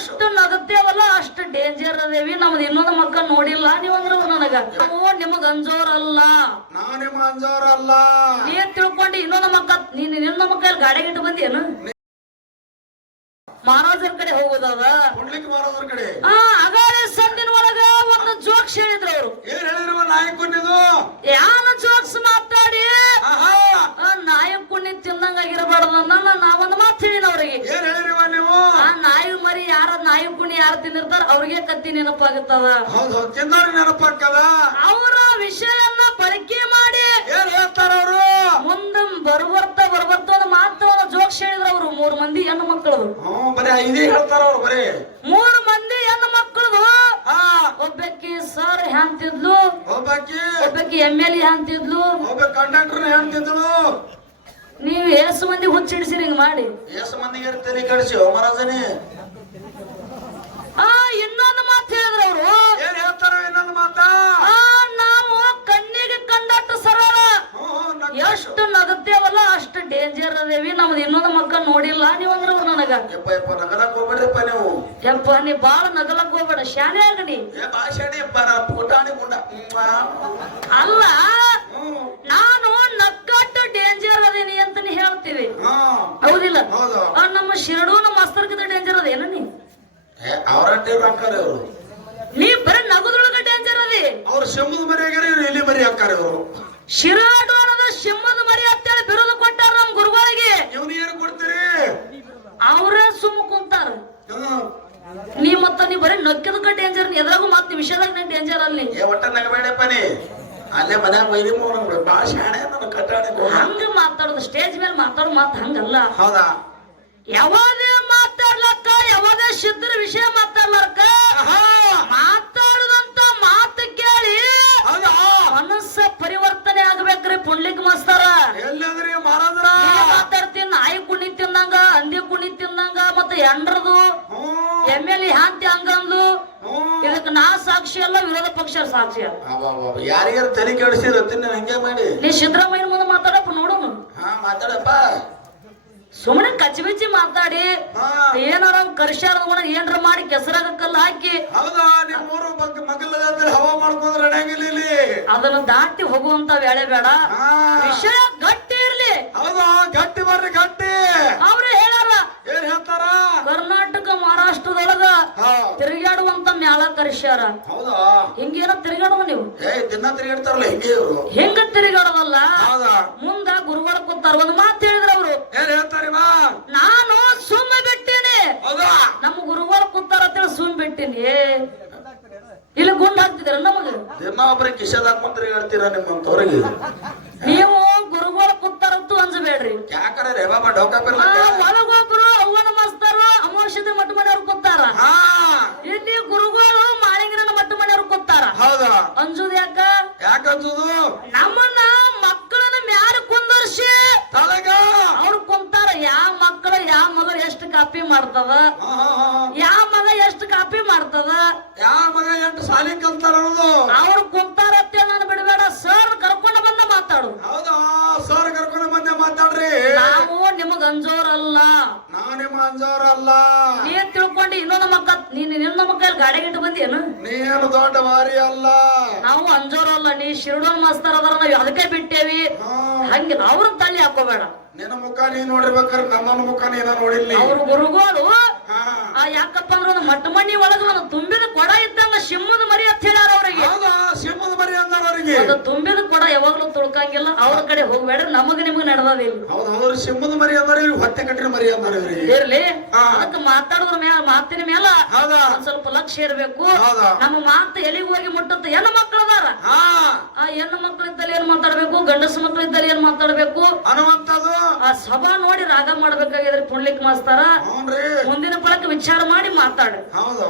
ಎಷ್ಟು ನಗತ್ತೇವಲ್ಲ ಅಷ್ಟು ಡೇಂಜರ್ ಅದೇವಿ. ನಮ್ದು ಇನ್ನೊಂದು ಮಕ್ಕ ನೋಡಿಲ್ಲ ನೀವ್ ಅಂದ್ರ ನನಗ. ನಾವು ನಿಮಗ್ ಅಂಜೋರಲ್ಲ. ಅಂಜೋರಲ್ಲ. ನೀ ತಿಳ್ಕೊಂಡು ಇನ್ನೊಂದು ಮಕ್ಕ ನೀನ್ ಇನ್ನೊಂದು ಮಕ್ಕ ಗಾಡಿ ಗಿಟ್ಟು ಬಂದೇನು ಮಹಾರಾಜರ ಕಡೆ ಬರೋದ್ರ ಕಡೆ? ಹಾ ಅಗಾಳೆ ಸಂದಿನ ಒಳಗ ಒಂದು ಜೋಕ್ಸ್ ಹೇಳಿದ್ರು ಅವ್ರು. ಏನ್ ಹೇಳಿರುವ ನಾಯಕ ಯಾನ ಯಾರು ತಿಂದಿರ್ತಾರ ಅವ್ರಿಗೆ ಕತ್ತಿ ನೆನಪಾಗುತ್ತದ. ಹೌದು ಹೌದು ತಿಂದವ್ರಿಗೆ ನೆನಪಾಕ್ಕದ ಅವರ ವಿಷಯನ್ನ ಪರಿಕೆ ಮಾಡಿ ಏನ್ ಹೇಳ್ತಾರ ಅವರು? ಮುಂದ ಬರ್ಬರ್ತಾ ಬರ್ಬರ್ತಾ ಒಂದು ಮಾತು ಒಂದು ಜೋಕ್ಸ್ ಹೇಳಿದ್ರ ಅವ್ರು ಮೂರ್ ಮಂದಿ ಹೆಣ್ಣು ಮಕ್ಕಳು. ಹ್ಮ್ ಬರೀ ಹೇಳ್ತಾರ ಅವ್ರು ಬರೀ. ಮೂರ್ ಮಂದಿ ಹೆಣ್ಣು ಮಕ್ಕಳು. ಒಬ್ಬಾಕಿ ಸರ್ ಹ್ಯಾಂತಿದ್ಲು ಒಬ್ಬಾಕಿ ಒಬ್ಬಾಕಿ ಎಂ ಎಲ್ ಎ ಹ್ಯಾಂತಿದ್ಲು ಒಬ್ಬ ಕಂಡಕ್ಟರ್ ಹ್ಯಾಂತಿದ್ಲು ನೀವು ಎಷ್ಟು ಮಂದಿ ಹುಚ್ಚಿಡಿಸಿರಿ ಹಿಂಗ್ ಮಾಡಿ? ಎಷ್ಟು ಮಂದಿಗೆ ತಲೆ ಕಡಿಸಿ ಮಹಾರಾಜನೇ ಆ ಇನ್ನೊಂದು ಮಾತು ಹೇಳಿದ್ರು ಅವರು. ಏನ್ ಹೇಳ್ತಾರ ಇನ್ನೊಂದು ಮಾತಾ? ಆ ನಾವು ಕಣ್ಣಿಗೆ ಕಂಡಟ್ಟು ಸರಳ. ಎಷ್ಟು ನಗತ್ತೇವಲ್ಲ ಅಷ್ಟು ಡೇಂಜರ್ ಅದೇವಿ. ನಮ್ದು ಇನ್ನೊಂದು ಮಕ್ಕ ನೋಡಿಲ್ಲ. ನೀವು ಅಂದ್ರ ನನಗ. ಯಪ್ಪ ಯಪ್ಪ ನಗರಕ್ ಹೋಗ್ಬೇಡ್ರಿಪ್ಪ ನೀವು. ಯಪ್ಪ ನೀ ಬಾಳ ನಗಲಕ್ ಹೋಗ್ಬೇಡ. ಶಾನೆ ಆಗಣಿ ಏ ಭಾಷಣಿ ಯಪ್ಪ ನಾ ಪುಟಾಣಿ ಗುಂಡ. ಅಲ್ಲ ನಾನು ನಕ್ಕಟ್ಟು ಡೇಂಜರ್ ಅದೇನಿ ಅಂತ ನೀ ಹೇಳ್ತೀವಿ. ಹೌದಿಲ್ಲ? ನಮ್ಮ ಶಿರಡೂನ ಏ ಅವರಟ್ಟೆ ಹಾಕಾರ ಇವರು ನೀ ಬರೀ ನಗದ್ರೊಳಗ ಡೇಂಜರ್ ಅದಿ? ಅವ್ರು ಸಿಂಹದ ಮರಿ ಆಗ್ಯಾರ ಇವ್ರು ಇಲ್ಲಿ ಮರಿ ಹಾಕಾರ ಇವರು ಶಿರಾಡೋಣದ ಸಿಂಹದ ಮರಿ ಅಂತೇಳಿ ಬಿರುದು ಕೊಟ್ಟಾರ ನಮ್ ಗುರುಗಳಿಗೆ. ಇವ್ನು ಏನು ಕೊಡ್ತೀರಿ? ಅವ್ರೇ ಸುಮ್ಮ ಕುಂತಾರ. ನೀ ಮತ್ತ ನೀ ಬರೀ ನಕ್ಕದ ಡೇಂಜರ್ ಎದ್ರಾಗು ಮತ್ ವಿಷಯದಾಗ ನೀ ಡೇಂಜರ್ ಅಲ್ಲಿ. ಏ ಒಟ್ಟ ನಗಬೇಡಪ್ಪ ನೀ. ಅಲ್ಲೇ ಮನ್ಯಾಗ ವೈರಿ ನೋಡ ಬಾ ಶಾಣೆ ನನ್ನ ಕಟ್ಟಾಣಿ ಹಂಗ ಮಾತಾಡೋದು ಸ್ಟೇಜ್ ಮೇಲೆ ಮಾತಾಡೋ ಮಾತು ಹಂಗಲ್ಲ. ಹೌದಾ? ಯಾವಾಗ ಸಿದ್ಧರ ವಿಷಯ ಮಾತಾಡ್ಲಕ್ಕ ಆಹಾ. ಮಾತಾಡುದಂತ ಮಾತು ಕೇಳಿ ಮನಸ್ಸ ಪರಿವರ್ತನೆ ಆಗ್ಬೇಕ್ರಿ ಪುಂಡ್ಲಿಕ್ ಮಾಸ್ತಾರ. ಎಲ್ಲದ್ರಿ ಮಹಾರಾಜರ? ಮಾತಾಡ್ತೀನಿ ನಾಯಿ ಕುಣಿ ತಿನ್ನಂಗ ಹಂದಿ ಕುಣಿ ತಿಂದಂಗ ಮತ್ತೆ ಎಂಡ್ರದು ಎಂ ಎಲ್ ಎ ಹಾಂತಿ ಹಂಗಂದು ಇದಕ್ಕೆ ನಾ ಸಾಕ್ಷಿ ಅಲ್ಲ ವಿರೋಧ ಪಕ್ಷ ಸಾಕ್ಷಿ. ಯಾರಿಗಾರ ತಲೆ ಕೆಡಿಸಿರತ್ತಿ ನೀನ್ ಹಂಗೆ ಮಾಡಿ. ನೀ ಸಿದ್ದರಾಮಯ್ಯ ಮುಂದೆ ಮಾತಾಡಪ್ಪ ನೋಡೋನು ಹಾ ಮಾತಾಡಪ್ಪ ಸುಮ್ಮನೆ ಕಚ್ಚಿಬಿಚ್ಚಿ ಮಾತಾಡಿ. ಏನಾರ ಕರ್ಷಾರ ಏನ್ರ ಮಾಡಿ ಕೆಸರಾಗ ಕಲ್ಲು ಹಾಕಿ. ಹೌದಾ ಹವಾ ಮಾಡ್ಕೊಂಡ್ರೆ ನಡೆಯಂಗಿಲ್ಲ ಅದನ್ನ ದಾಟಿ ಹೋಗುವಂತ ವೇಳೆ ಬೇಡ. ವಿಷಯ ಗಟ್ಟಿ ಇರ್ಲಿ. ಹೌದಾ ಗಟ್ಟಿ ಬರ್ರಿ ಗಟ್ಟಿ. ಅವ್ರು ಹೇಳಾರ ಏನ್ ಹೇಳ್ತಾರ? ಕರ್ನಾಟಕ ಮಹಾರಾಷ್ಟ್ರದೊಳಗ ತಿರುಗಾಡುವಂತ ಮ್ಯಾಲ ಕರ್ಷಾರ ಹೌದಾ? ಹಿಂಗೇನ ತಿರುಗಾಡುವ ನೀವು? ದಿನ ತಿರುಗಾಡ್ತಾರಲ್ಲ ಹಿಂಗೆ ತಿರುಗಾಡೋದಲ್ಲ. ಮುಂದ ಗುರುವಾರ ಕೂತಾರ. ಒಂದ್ ಮಾತು ಹೇಳಿದ್ರ ಅವ್ರು ಏನ್ ಹೇಳ್ತಾರಿ ಬಾ ನಾನು ಸುಮ್ಮ ಬಿಟ್ಟೇನೆ ಹೌದಾ ನಮ್ಮ ಗುರುವಾರ ಕೂತಾರ ಅಂತೇಳಿ ಇಲ್ಲಿ ಗುಂಡ್ ಹಾಕ್ತಿದ್ರ ನಮಗ. ದಿನ ಒಬ್ರಿಗೆ ಕಿಶದ ಹಾಕೊಂಡ್ ಹೇಳ್ತೀರ ನಿಮ್ಮಂತವ್ರಿಗೆ ನೀವು ಗುರುಗಳ ಕೂತಾರಂತೂ ಅಂಜಬೇಡ್ರಿ. ಯಾಕಂದ್ರೆ ರೇ ಬಾಬಾ ಡೌಕ ಒಳಗೊಬ್ರು ಅವ್ವನ ಮಸ್ತರು ಅಮೋಷದ ಮಟ್ಟ ಮನೆಯವ್ರು ಕುತ್ತಾರ ಹಾ. ಇಲ್ಲಿ ಗುರುಗಳು ಮಾಳಿಂಗರನ ಮಟ್ಟ ಮನೆಯವ್ರು ಕುತ್ತಾರ ಹೌದಾ? ಅಂಜುದ ಯಾಕ? ಯಾಕಂತದು ನಮ್ಮನ್ನ ಮಕ್ಕಳನ್ನ ಮ್ಯಾಲ ಕುಂದರ್ಸಿ ತಳಗ ಅವ್ರು ಕುಂತಾರ ಯಾವ ಮಕ್ಕಳು ಯಾವ ಮಗಳು ಎಷ್ಟು ಕಾಪಿ ಮಾಡ್ತದ. ಯಾವ ಮಗ ಎಷ್ಟು ಕಾಪಿ ಮಾಡ್ತದ? ಯಾವ ಮಗ ಎಂಟು ಸಾಲಿ ಕಲ್ತಾರ ಅವ್ರು ಕುಂತಾರತ್ತೆ ನಾನು ಬಿಡಬೇಡ. ಸರ್ ಕರ್ಕೊಂಡು ಬಂದ ಮಾತಾಡು. ಹೌದಾ? ಸರ್ ಕರ್ಕೊಂಡು ಬಂದೆ ಮಾತಾಡ್ರಿ. ನಾವು ನಿಮಗ ಅಂಜೋರಲ್ಲ. ನಾವು ನಿಮ್ಮ ಅಂಜೋರಲ್ಲ ನೀನ್ ತಿಳ್ಕೊಂಡು ಇನ್ನೊಂದು ಮಕ್ಕ ನೀನ್ ನಿನ್ನ ಮಕ್ಕ ಗಾಡಿ ಗಿಟ್ಟು ಬಂದೇನು ನೀನು ದೊಡ್ಡ ವಾರಿ ಅಲ್ಲ. ನಾವು ಅಂಜೋರಲ್ಲ ನೀ ಶಿರ್ಡೋನ್ ಮಾಸ್ತರ್ ಅದಾರ ನಾವ್ ಅದಕ್ಕೆ ಬಿಟ್ಟೇವಿ. ಹಂಗೆ ಹಂಗಿಲ್ಲ ಅವ್ರ ತಲೆ ಹಾಕೋಬೇಡ. ನಿನ್ನ ಮುಖ ನೀ ನೋಡಿರ್ಬೇಕಾರ ನನ್ನ ಮುಖ ನೀನ ನೋಡಿಲ್ಲ. ಅವ್ರ ಗುರುಗಳು ಆ ಯಾಕಪ್ಪ ಅಂದ್ರೆ ಒಂದು ಮಟ್ಟ ಒಳಗ ಒಂದು ತುಂಬಿದ ಕೊಡ ಇದ್ದಂಗ ಅದು ತುಂಬಿದ ಕೊಡ ಯಾವಾಗ್ಲೂ ತುಳ್ಕಂಗಿಲ್ಲ. ಅವ್ರ ಕಡೆ ಹೋಗ್ಬೇಡ್ರಿ ನಮಗ್ ನಿಮಗ್ ನಡೆದದ ಇಲ್ಲಿ. ಹೌದು ಹೌದು ಸಿಂಹದ ಮರಿ ಅದಾರ ಹೊಟ್ಟೆ ಕಟ್ಟಿನ ಮರಿ ಅದಾರ ಇವ್ರಿಗೆ ಇರ್ಲಿ. ಹಾ. ಅದಕ್ಕೆ ಮಾತಾಡೋದ್ರ ಮ್ಯಾಲ ಮಾತಿನ ಮೇಲ ಹೌದಾ? ಒಂದ್ ಸ್ವಲ್ಪ ಲಕ್ಷ ಇರ್ಬೇಕು. ಹೌದಾ? ನಮ್ಮ ಮಾತು ಎಲ್ಲಿಗೆ ಹೋಗಿ ಮುಟ್ಟುತ್ತೆ? ಹೆಣ್ಣು ಮಕ್ಕಳು ಅದಾರ. ಹಾ. ಆ ಹೆಣ್ಣು ಏನ್ ಮಾತಾಡ್ಬೇಕು? ಗಂಡಸ ಮಕ್ಕಳು ಇದ್ದಲ್ಲಿ ಏನ್ ಮಾತಾಡ್ಬೇಕು? ಅನ್ನುವಂಥದ್ದು ಆ ಸಭಾ ನೋಡಿ ರಾಗ ಮಾಡ್ಬೇಕಾಗಿದ್ರೆ ಪುಣ್ಲಿಕ್ ಮಾಸ್ತಾರ. ಹ್ಞೂನ್ರಿ. ಮುಂದಿನ ಬಳಕ ವಿಚಾರ ಮಾಡಿ ಮಾತಾಡ್ರಿ ಹೌದು.